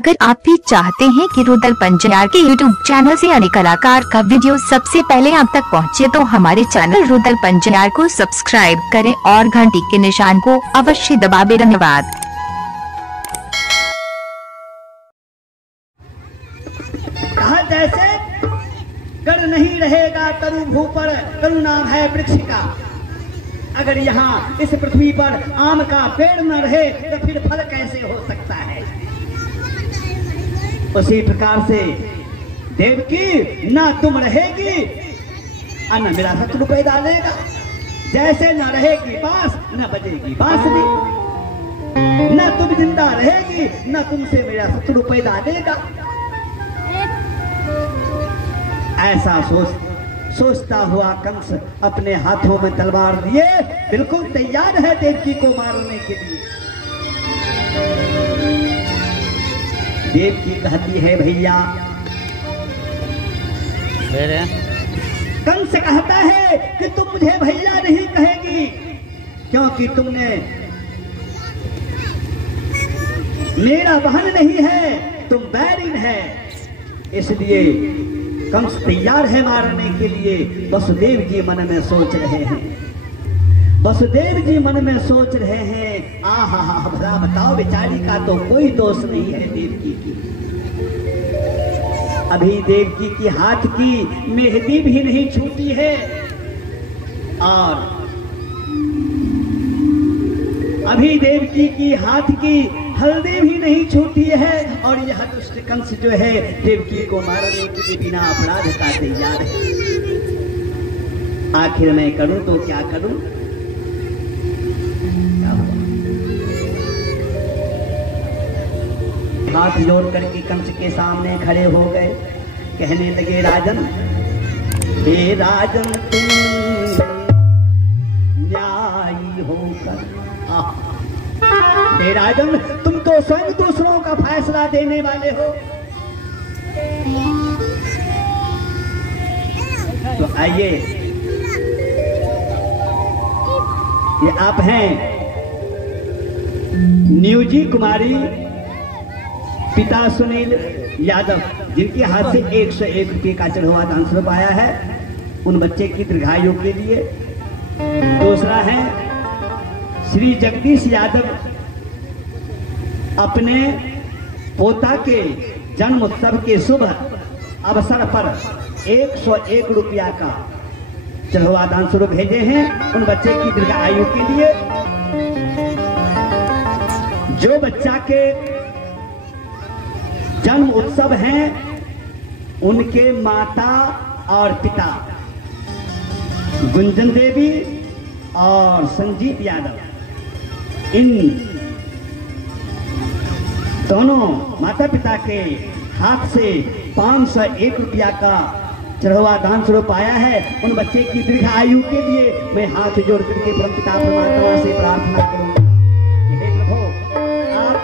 अगर आप भी चाहते हैं कि रुदल पंजयार के YouTube चैनल से अन्य कलाकार का वीडियो सबसे पहले आप तक पहुंचे, तो हमारे चैनल रुदल पंजयार को सब्सक्राइब करें और घंटी के निशान को अवश्य दबाएं। धन्यवाद। कहा जैसे कर नहीं रहेगा तरु भू पर, तरु नाम है वृक्ष का। अगर यहाँ इस पृथ्वी पर आम का पेड़ न रहे तो फिर फल कैसे हो सकता है। उसी प्रकार से देवकी ना तुम रहेगी और न मेरा शत्रु पैदा लेगा। जैसे न रहेगी बांस न बजेगी बांसुरी, न तुम जिंदा रहेगी न तुमसे मेरा शत्रु पैदा लेगा। ऐसा सोचता हुआ कंस अपने हाथों में तलवार लिए बिल्कुल तैयार है देवकी को मारने के लिए। देवकी कहती है भैया, कंस कहता है कि तुम मुझे भैया नहीं कहेगी क्योंकि तुमने मेरा बहन नहीं है, तुम बैरिन है। इसलिए कंस तैयार है मारने के लिए। वसुदेव जी मन में सोच रहे हैं, वसुदेव जी मन में सोच रहे हैं, आहा भला बताओ बेचारी का तो कोई दोष नहीं है देवकी की। अभी देवकी की हाथ की मेहंदी भी नहीं छूटी है और अभी देवकी की हाथ की हल्दी भी नहीं छूटी है और यह दुष्ट कंस जो है देवकी को मारने के लिए बिना अपराध का तैयार है। आखिर मैं करूं तो क्या करूं। हाथ जोड़ करके कंस के सामने खड़े हो गए, कहने लगे, राजन, हे राजन, तुम न्यायी होकर, हे राजन, तुम तो स्वयं दूसरों का फैसला देने वाले हो। तो आइए, ये आप हैं न्यूजी कुमारी पिता सुनील यादव, जिनके हाथ से 101 रुपये का चढ़वा दान स्वरूप आया है उन बच्चे की दीर्घायु के लिए। दूसरा है श्री जगदीश यादव, अपने पोता के जन्म उत्सव के शुभ अवसर पर 101 रुपया का चढ़वा दान स्वरूप भेजे हैं उन बच्चे की दीर्घायु के लिए। जो बच्चा के जन्म उत्सव हैं उनके माता और पिता गुंजन देवी और संजीत यादव, इन दोनों माता पिता के हाथ से 501 रुपया का चढ़वा दान स्वरूप आया है उन बच्चे की दीर्घ आयु के लिए। मैं हाथ जोड़ करके परमपिता परमात्मा से प्रार्थना करूंगा, हे प्रभु, आप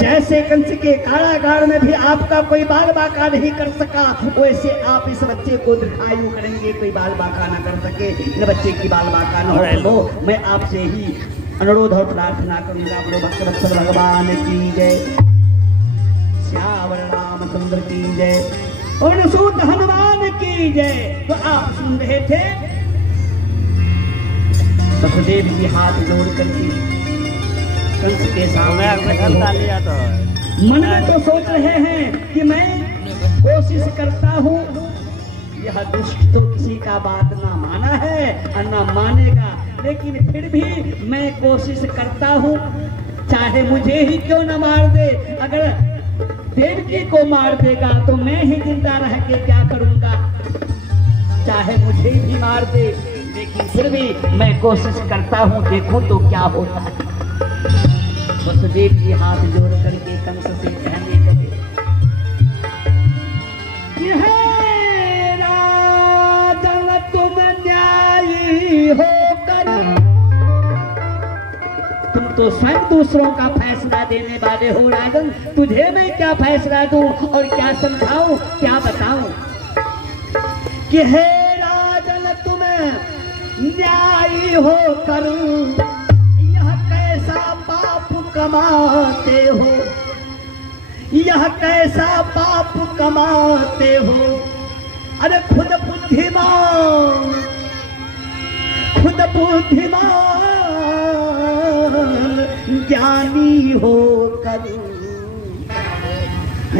जैसे कंस के कारागार में भी आपका कोई बाल बाका नहीं कर सका, वैसे आप इस बच्चे को दीर्घायु करेंगे, कोई बाल बाका ना कर सके, इन बच्चे की बाल बाका न हो। मैं आपसे ही अनुरोध और प्रार्थना करूंगा। बोलो भक्त भगवान की जय, श्यावर रामचंद्र की जय और सूत हनुमान की जय। तो आप सुन रहे थे वसुदेव जी हाथ जोड़ करके कंस के सामने मन में तो सोच रहे हैं कि मैं कोशिश करता हूँ, यह दुष्ट तो किसी का बात ना माना है और ना मानेगा, लेकिन फिर भी मैं कोशिश करता हूँ, चाहे मुझे ही क्यों न मार दे। अगर देवकी को मार देगा तो मैं ही जिंदा रह के क्या करूंगा, चाहे मुझे ही मार दे, लेकिन फिर भी मैं कोशिश करता हूँ, देखो तो क्या होता है। वसुदेव जी हाथ जोड़ करके कंस से कहने लगे, हे राजन, तुम न्यायी होकर, तुम तो स्वयं दूसरों का फैसला देने वाले हो। राजन, तुझे मैं क्या फैसला दूं और क्या समझाऊं, क्या बताऊं कि हे राजन, तुम न्यायी होकर यह कैसा पाप कमाते हो। यह कैसा पाप कमाते हो, अरे खुद बुद्धिमान ज्ञानी हो कर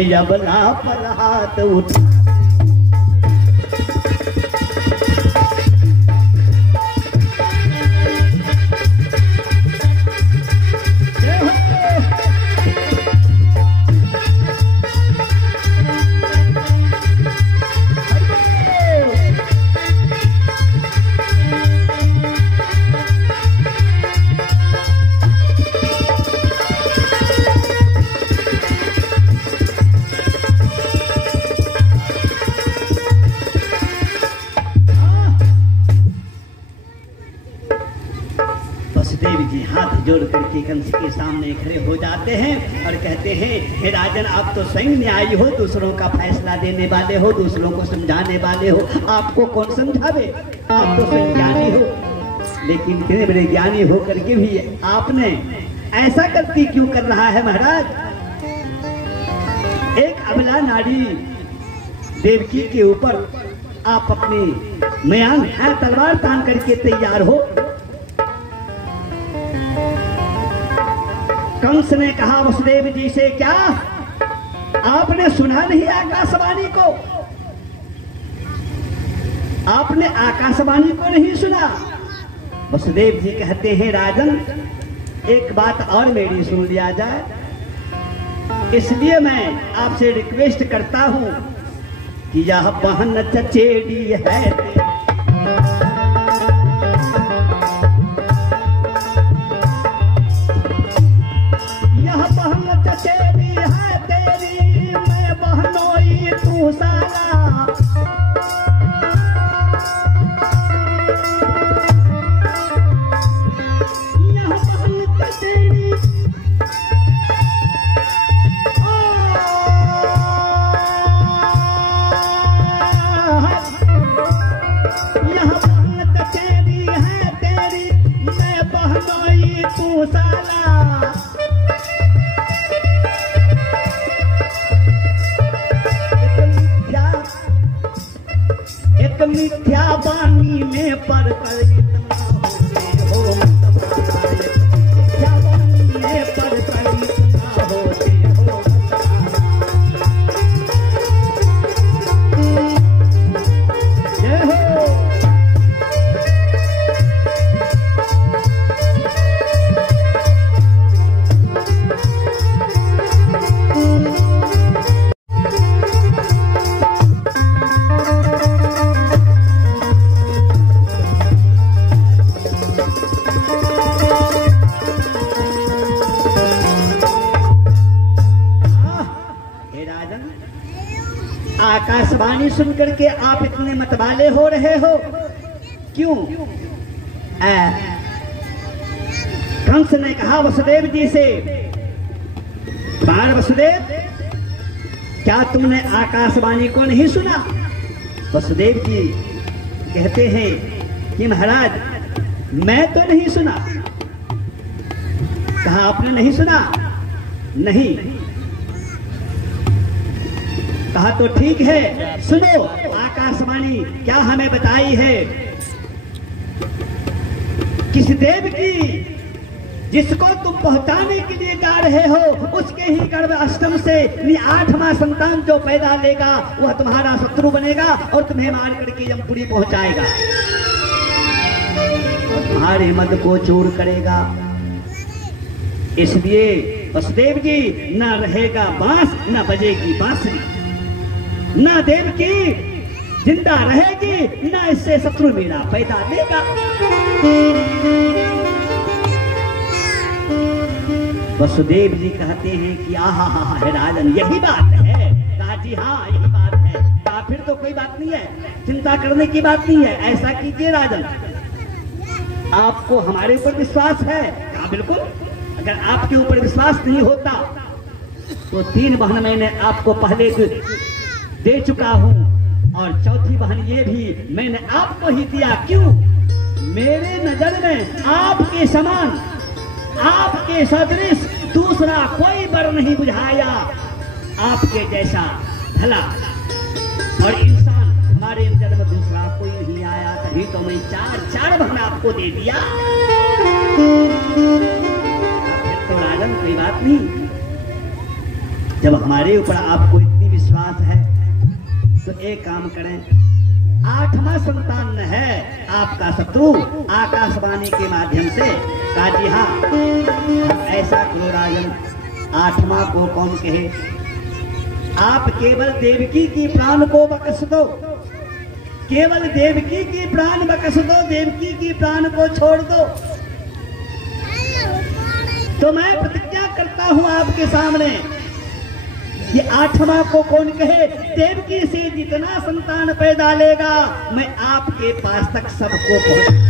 यबला पर हाथ उठा। वसुदेव जी हाथ जोड़ करके कंस के सामने खड़े हो जाते हैं और कहते हैं, हे राजन, आप तो स्वयं न्यायी हो, दूसरों का फैसला देने वाले हो, दूसरों को समझाने वाले हो, आपको कौन समझावे? आप तो स्वयं ज्ञानी हो, लेकिन इतने बड़े ज्ञानी हो करके भी आपने ऐसा गलती क्यों कर रहा है महाराज? एक अबला नारी देवकी के ऊपर आप अपनी मयांग तलवार तान करके तैयार हो। कंस ने कहा वसुदेव जी से, क्या आपने सुना नहीं आकाशवाणी को? आपने आकाशवाणी को नहीं सुना? वसुदेव जी कहते हैं, राजन, एक बात और मेरी सुन लिया जाए, इसलिए मैं आपसे रिक्वेस्ट करता हूं कि यह बहन चचेरी है, यह बहन चचेरी है तेरी, मैं बहनोई तू साला। यह बहन चचेरी, यह बहन चचेरी है तेरी, मैं बहनोई तू साला। एक मिथ्या वाणी में पर कर इतना होते हो, मिथ्या वाणी में पर कर इतना होते हो। जय हो। आकाशवाणी सुन करके आप इतने मतवाले हो रहे हो क्यों? कंस ने कहा वसुदेव जी से, बार वसुदेव, क्या तुमने आकाशवाणी को नहीं सुना? वसुदेव जी कहते हैं कि महाराज, मैं तो नहीं सुना। कहा आपने नहीं सुना? नहीं। कहा तो ठीक है, सुनो, आकाशवाणी क्या हमें बताई है। किस देव की जिसको तुम पहुंचाने के लिए जा रहे हो, उसके ही गर्भ अष्टम से 8वां संतान जो पैदा लेगा वह तुम्हारा शत्रु बनेगा और तुम्हें मार करके यमपुरी पहुंचाएगा, तुम्हारे मद को चूर करेगा। इसलिए वसुदेव जी, न रहेगा बांस न बजेगी बांसुरी, न देवकी जिंदा रहेगी, न इससे शत्रु मेरा पैदा लेगा। वसुदेव जी कहते हैं कि आहा हा हा राजन, यही बात है। कहा जी हाँ, यही बात है। कहा फिर तो कोई बात नहीं है, चिंता करने की बात नहीं है। ऐसा कीजिए राजन, आपको हमारे ऊपर विश्वास है? कहा बिल्कुल। अगर आपके ऊपर विश्वास नहीं होता तो 3 बहन मैंने आपको पहले दे चुका हूं और चौथी बहन ये भी मैंने आपको ही दिया। क्यों? मेरे नजर में आपके समान, आपके सदृश दूसरा कोई वर नहीं बुझाया। आपके जैसा भला और इंसान हमारे जन्म दूसरा कोई नहीं आया, तभी तो मैं चार भगवान आपको दे दिया। फिर तो राजन कोई बात नहीं, जब हमारे ऊपर आपको इतनी विश्वास है तो एक काम करें, 8वां संतान है आपका शत्रु आकाशवाणी के माध्यम से कहा, जी हाँ ऐसा करो राजन, 8वां को कौन कहे, आप केवल देवकी की प्राण को बख्श दो, केवल देवकी की प्राण बख्श दो, देवकी की प्राण को छोड़ दो, तो मैं प्रतिज्ञा करता हूं आपके सामने कि 8वां को कौन कहे, देवकी से जितना संतान पैदा लेगा मैं आपके पास तक सबको पहुंच,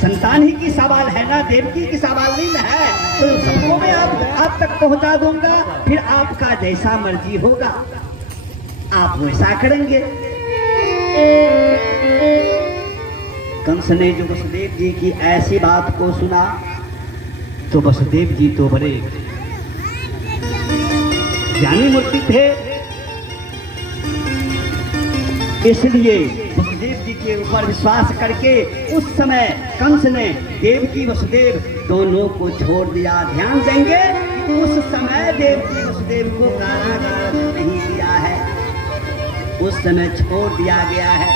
संतान ही की सवाल है ना, देवकी की सवाल नहीं है, तो सबको मैं आप तक पहुंचा दूंगा, फिर आपका जैसा मर्जी होगा आप वैसा करेंगे। कंस ने जो वसुदेव जी की ऐसी बात को सुना तो वसुदेव जी तो बड़े ज्ञानी मूर्ति थे, इसलिए वसुदेव जी के ऊपर विश्वास करके उस समय कंस ने देवकी वसुदेव दोनों को छोड़ दिया। ध्यान देंगे उस समय देवकी वसुदेव को कारागार नहीं दिया है, उस समय छोड़ दिया गया है।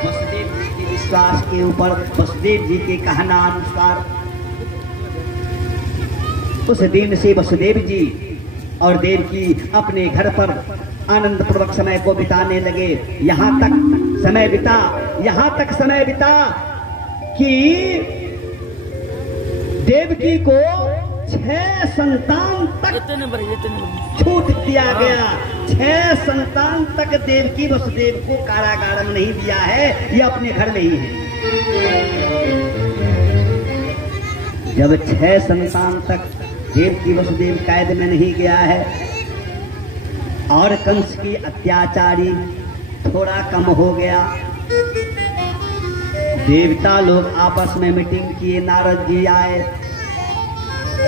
वसुदेव जी के विश्वास के ऊपर, वसुदेव जी के कहना अनुसार उस दिन से वसुदेव जी और देवकी अपने घर पर आनंद पूर्वक समय को बिताने लगे। यहाँ तक समय बिता कि देवकी को 6 संतान तक छूट दिया गया। 6 संतान तक देवकी वसुदेव को कारागार में नहीं दिया है, ये अपने घर में ही है। जब 6 संतान तक देवकी वसुदेव कैद में नहीं गया है और कंस की अत्याचारी थोड़ा कम हो गया, देवता लोग आपस में मीटिंग किए, नारद जी आए,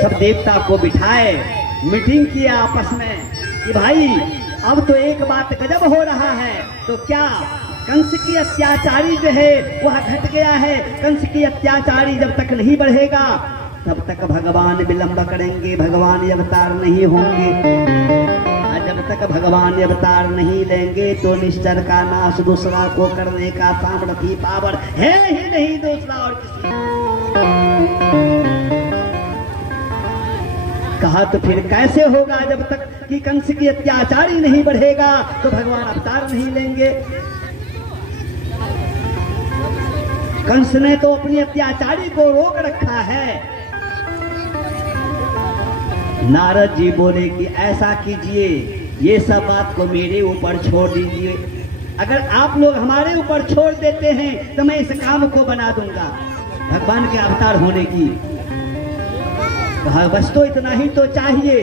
सब देवता को बिठाए, मीटिंग किया आपस में कि भाई अब तो एक बात गजब हो रहा है, तो क्या कंस की अत्याचारी जो है वह घट गया है। कंस की अत्याचारी जब तक नहीं बढ़ेगा तब तक भगवान विलंब करेंगे, भगवान अवतार नहीं होंगे। जब तक भगवान अवतार नहीं लेंगे तो निश्चर का नाश दूसरा को करने का सामर्थ्य पावर है ही नहीं दूसरा और किसी। कहा तो फिर कैसे होगा, जब तक कि कंस की अत्याचारी नहीं बढ़ेगा तो भगवान अवतार नहीं लेंगे। कंस ने तो अपनी अत्याचारी को रोक रखा है। नारद जी बोले कि ऐसा कीजिए, ये सब बात को मेरे ऊपर छोड़ दीजिए, अगर आप लोग हमारे ऊपर छोड़ देते हैं तो मैं इस काम को बना दूंगा भगवान के अवतार होने की। कहा बस तो इतना ही तो चाहिए।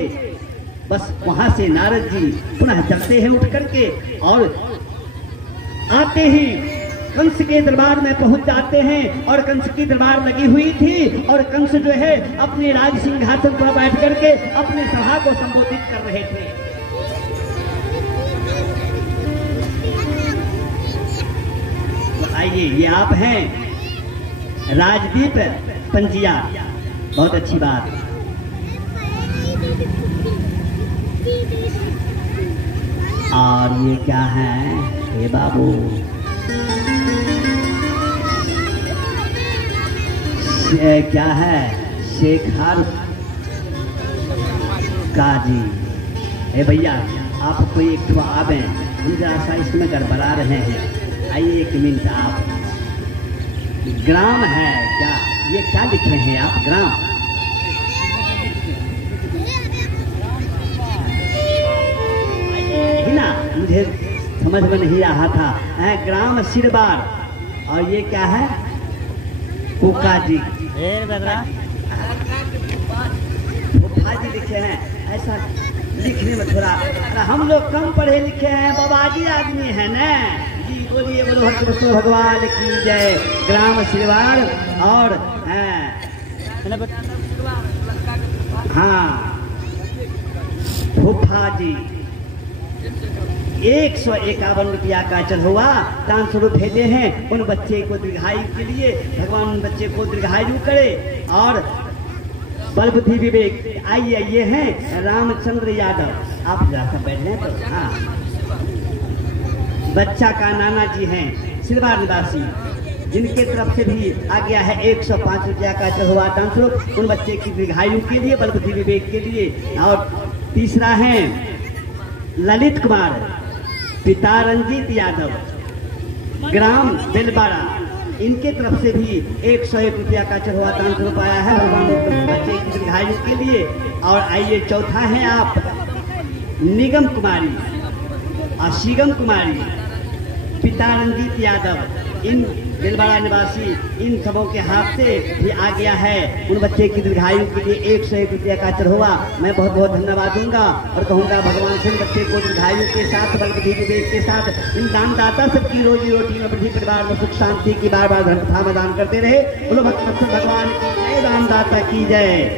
बस वहां से नारद जी पुनः चलते हैं उठ करके और आते ही कंस के दरबार में पहुंच जाते हैं और कंस की दरबार लगी हुई थी और कंस जो है अपने राज सिंहासन पर बैठ करके अपने सभा को संबोधित कर रहे थे। तो आइए, ये आप हैं राजदीप पंजिया, बहुत अच्छी बात। और ये क्या है हे बाबू, क्या है शेखर काजी। हे भैया आप कोई एक ठो आवे, हम जरा सा इसमें गड़बड़ा रहे हैं। आइए एक मिनट, आप ग्राम है क्या, ये क्या लिखे हैं आप ग्राम? ही ना, मुझे समझ में नहीं रहा था। ग्राम सिरबार, और ये क्या है कुका जी, भाजी लिखे हैं। ऐसा लिखने में थोड़ा, हम लोग कम पढ़े लिखे हैं, बाबाजी आदमी है ना जी। बोलिए बोलो कृष्ण भगवान की जय। ग्राम सिरवार और हाँ फुफा जी 151 रुपया का चढ़वा दान स्वरूप भेजे हैं उन बच्चे को दीर्घायु के लिए। भगवान उन बच्चे को दीर्घायु करे और बल बुद्धि विवेक। आइए ये हैं रामचंद्र यादव, आप जाकर बैठ लें तो। हाँ, बच्चा का नाना जी हैं सिलवार निवासी, जिनके तरफ से भी आ गया है 105 रुपया का चढ़वा दान स्वरूप उन बच्चे की दीर्घायु के लिए, बल बुद्धि विवेक के लिए। और तीसरा है ललित कुमार, पिता रंजीत यादव, ग्राम बेलबाड़ा, इनके तरफ से भी 101 रुपया का चढ़वा दान स्वरूप आया है भगवान बच्चे की दीर्घायु के लिए। और आइए चौथा है आप निगम कुमारी और शिगम कुमारी, पिता रंजीत यादव, इन बेलबाड़ा निवासी, इन सबों के हाथ से भी आ गया है उन बच्चे की दीर्घायु के लिए 101 रुपया का चढ़वा। मैं बहुत बहुत धन्यवाद दूंगा और कहूंगा भगवान से बच्चे को दीर्घायु के साथ, बल बुद्धि विवेक के साथ इन दानदाता सबकी रोजी रोटी में वृद्धि, परिवार में सुख शांति की बार बार धर्म दान करते रहे। बोलो भगवान की जय, दानदाता की जय।